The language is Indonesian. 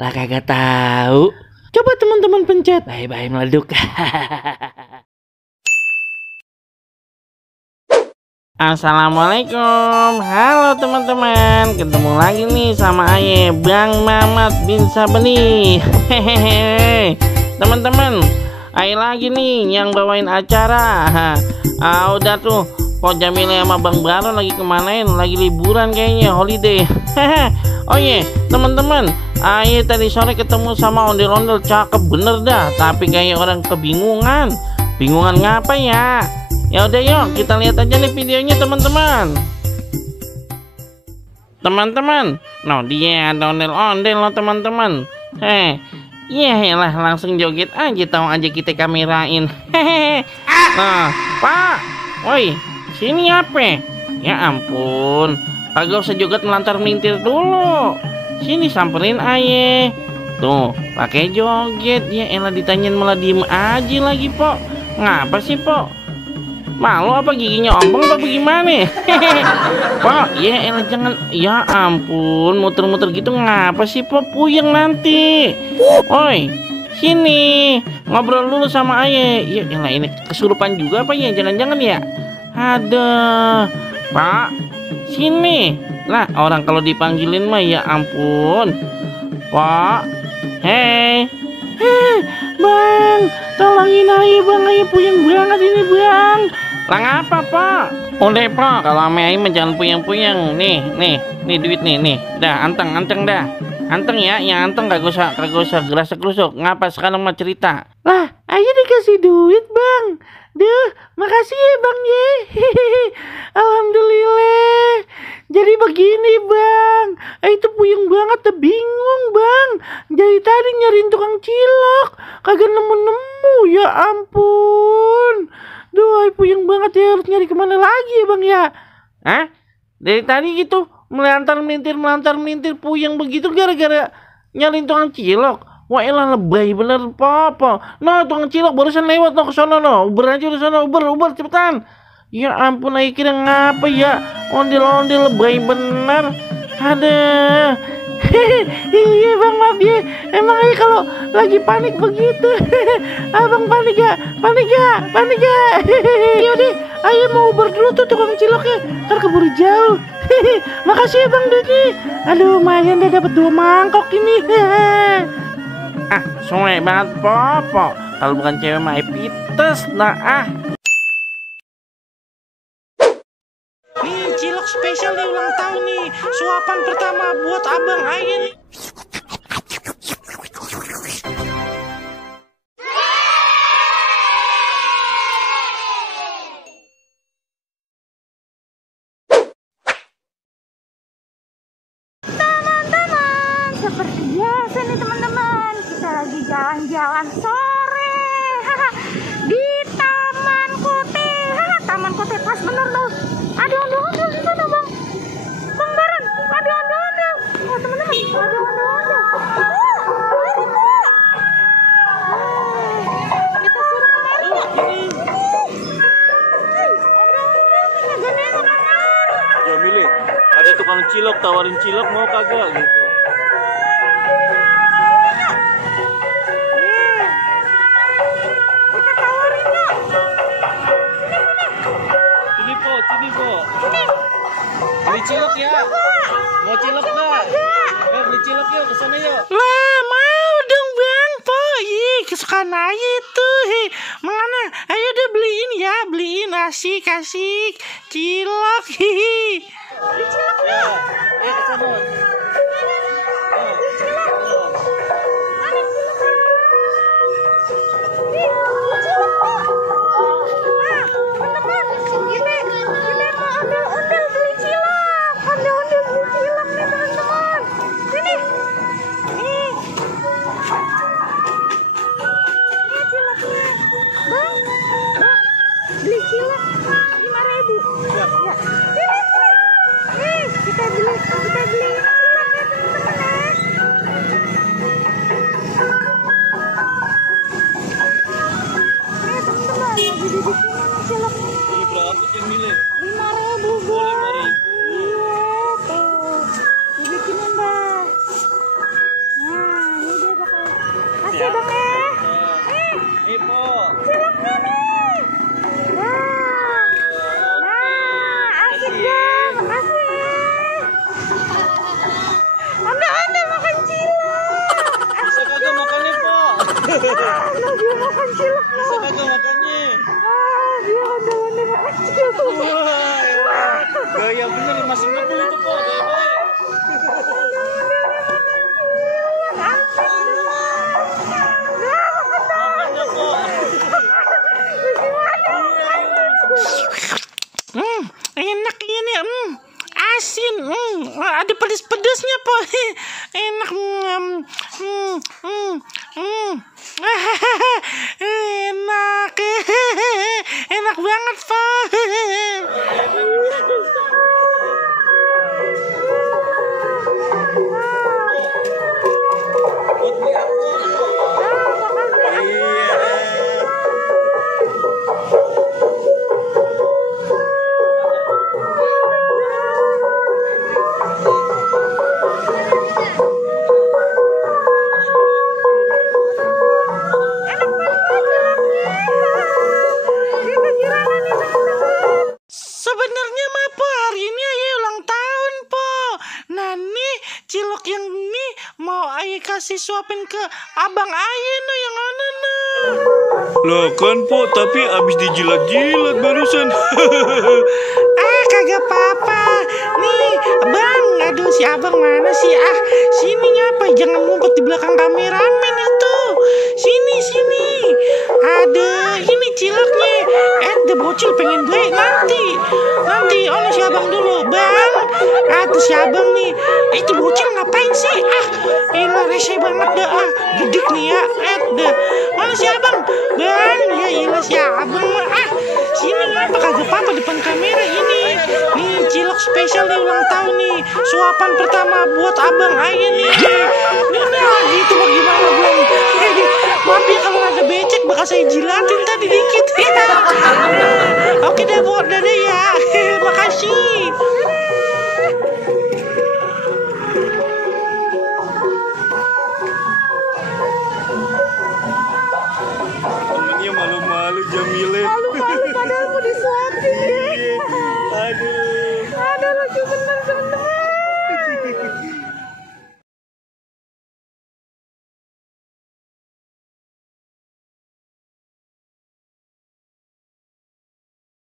Lah kagak tahu. Coba teman-teman pencet. Bye-bye meleduk. Assalamualaikum. Halo teman-teman. Ketemu lagi nih sama Aye Bang Mamat bin Sabeni. Hehehe. Teman-teman, Aye lagi nih yang bawain acara. Udah tuh. Kok Jamila sama Bang Baron lagi kemanain? Lagi liburan kayaknya, holiday. Oh iya, teman-teman, Aye tadi sore ketemu sama ondel-ondel cakep bener dah. Tapi kayak orang kebingungan. Bingungan ngapa ya? Ya udah yuk, kita lihat aja nih videonya teman-teman. Teman-teman, no dia ada ondel-ondel loh teman-teman. Iya lah, langsung joget aja, tahu aja kita kamerain. Nah, Pak, woi. Sini apa? Ya ampun, kagak usah joget melantar melintir dulu. Sini samperin Aye. Tuh, pakai joget. Ya elah, ditanyain malah diem aja lagi, Pok. Ngapa sih, Pok? Malu apa giginya ompong apa bagaimana? Pok, ya elah jangan. Ya ampun, muter-muter gitu ngapa sih, Pok? Puyeng nanti. Oi, sini ngobrol dulu sama Aye. Ya elah, ini kesurupan juga apa ya? Jangan-jangan ya? Aduh, Pak, sini. Lah, orang kalau dipanggilin mah ya ampun. Pak, hei, Bang, tolongin Aye Bang, Aye puyeng banget ini Bang. Lah ngapa Pak? Udah Pak, kalau sama Aye mah jangan puyeng-puyeng. Nih duit nih. Dah, anteng dah. Anteng ya, yang anteng kagak usah gerasa-gerusuk. Ngapa sekarang mah cerita? Lah, Aye dikasih duit Bang. Duh, makasih ya Bang ye. Alhamdulillah. Jadi begini Bang, itu puyeng banget, bingung Bang. Jadi tadi nyariin tukang cilok, kagak nemu-nemu, ya ampun. Duh, puyeng banget ya, harus nyari kemana lagi ya Bang ya? Hah? Dari tadi gitu, melantar melintir puyeng begitu gara-gara nyariin tukang cilok. Wah elah lebay bener Papa. No, tukang cilok barusan lewat no ke sono no. Uber aja udah sono, Uber cepetan. Ya ampun, Aye kira ngapa ya? Ondel-ondel lebay bener. Ada. Iya Bang, maaf ya. Emang Aye kalau lagi panik begitu. Abang panik ya? Yaudah, Aye mau Uber dulu tuh tukang ciloknya. Ntar keburu jauh. Makasih ya Bang duitnya. Aduh, lumayan dah dapat 2 mangkok ini. Suwe banget Popo. Kalau bukan cewek mah epites. Nih cilok spesial nih, ulang tahun nih. Suapan pertama buat abang Aye nih. Teman-teman, seperti biasa nih teman-teman, kita lagi jalan-jalan sore di Taman Kote. Taman Kote pas bener tuh. Ada ondel-ondel di sana Bang Baron, ada ondel-ondel. Oh teman-teman, ada ondel-ondel. Kita suruh kemari yuk. Ondel-ondel nih, gak enak. Ya milih, ada tukang cilok, tawarin cilok mau kagak gitu. Sini Po. Beli cilok ya. Mau cilok dah. Beli cilok yuk, kesana yuk. Lah mau dong Bang Po. Kesukaan Aye tuh. Mana? Ayo udah beliin asik cilok. Beli cilok Ya, ayo kesana. Kita beli Ini berapa sih milih? 5.000 Oh, Bang. 5.000. Iya tuh, dibikinin dah. Nah Bisa kagak makannya? Dia ondel-ondel kecil tuh. Wah, gaya bener masih ngebul itu kok, gaya baik. Makannya kok. Enak ini, asin, ada pedes-pedesnya po, enak, enak, enak banget po. Buat beli aku. Iya. Sebenarnya mah po hari ini ayah ulang tahun po. Nah nih cilok yang ini mau ayah kasih suapin ke abang ayah no yang mana no. Lah kan po, tapi abis dijilat-jilat barusan. Kagak apa-apa. Nih bang, aduh si abang mana sih? Sini ngapa? Jangan ngumpet di belakang kameramen itu. Sini. Ada ini ciloknya. The bocil pengen beli nanti. Oh si abang dulu bang. Tuh si abang nih. Itu bocil ngapain sih? Elah rese banget dah. Gedik nih ya. Dah. Mana si abang? Bang, ya ilah si abang mah. Sini ngapa kagak apa-apa depan kamera ini. Nih cilok spesial nih ulang tahun nih. Suapan pertama buat abang aja nih. Nah gitu bagaimana bang? Maaf ya kalau ada becek bakal saya jilatin tadi dikit. Oke deh bu, dadah ya. Makasih. Temennya malu-malu Jamile. Malu-malu padahal mau disuapin. Aduh. Aduh lucu bener.